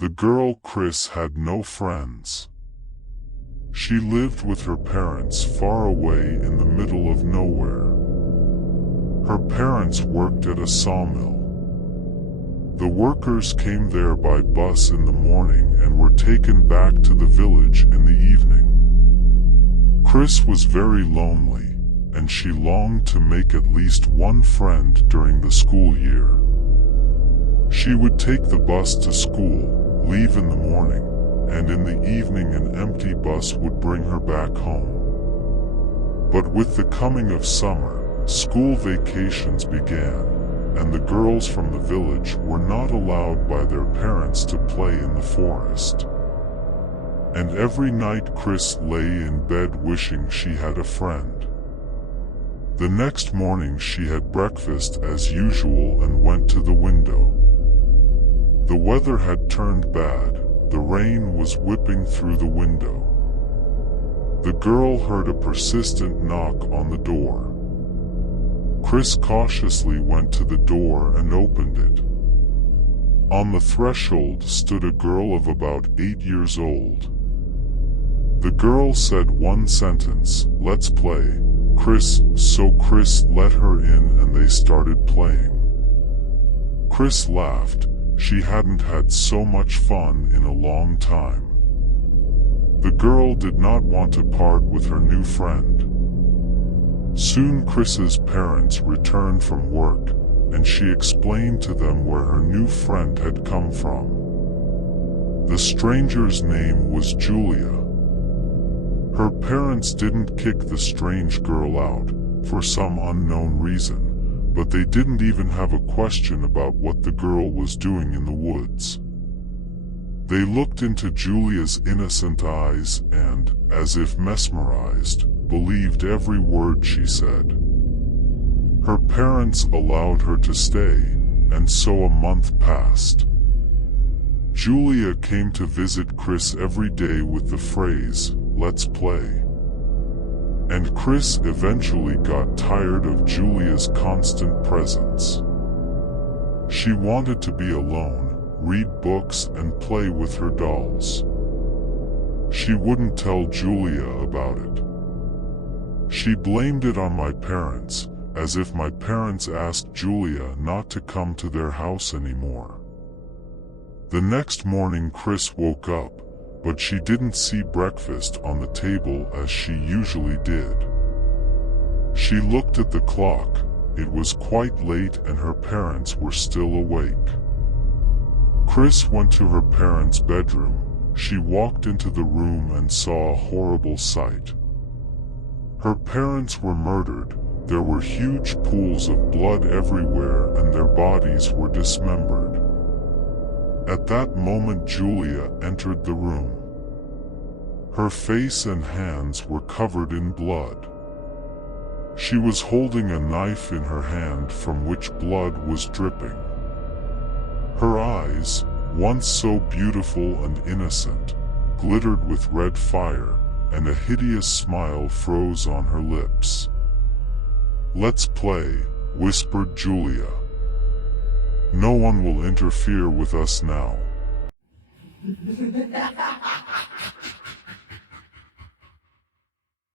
The girl Kris had no friends. She lived with her parents far away in the middle of nowhere. Her parents worked at a sawmill. The workers came there by bus in the morning and were taken back to the village in the evening. Kris was very lonely, and she longed to make at least one friend during the school year. She would take the bus to school, leave in the morning, and in the evening an empty bus would bring her back home. But with the coming of summer, school vacations began, and the girls from the village were not allowed by their parents to play in the forest. And every night Kris lay in bed wishing she had a friend. The next morning she had breakfast as usual and went to the window. The weather had turned bad. The rain was whipping through the window. The girl heard a persistent knock on the door. Kris cautiously went to the door and opened it. On the threshold stood a girl of about 8 years old. The girl said one sentence, "Let's play, Kris." So Kris let her in and they started playing. Kris laughed. She hadn't had so much fun in a long time. The girl did not want to part with her new friend. Soon Kris's parents returned from work, and she explained to them where her new friend had come from. The stranger's name was Julia. Her parents didn't kick the strange girl out, for some unknown reason, but they didn't even have a question about what the girl was doing in the woods. They looked into Julia's innocent eyes and, as if mesmerized, believed every word she said. Her parents allowed her to stay, and so a month passed. Julia came to visit Kris every day with the phrase, "Let's play." And Kris eventually got tired of Julia's constant presence. She wanted to be alone, read books and play with her dolls. She wouldn't tell Julia about it. She blamed it on my parents, as if my parents asked Julia not to come to their house anymore. The next morning Kris woke up, but she didn't see breakfast on the table as she usually did. She looked at the clock. It was quite late and her parents were still awake. Kris went to her parents' bedroom. She walked into the room and saw a horrible sight. Her parents were murdered. There were huge pools of blood everywhere and their bodies were dismembered. At that moment Julia entered the room. Her face and hands were covered in blood. She was holding a knife in her hand from which blood was dripping. Her eyes, once so beautiful and innocent, glittered with red fire, and a hideous smile froze on her lips. "Let's play," whispered Julia. "No one will interfere with us now."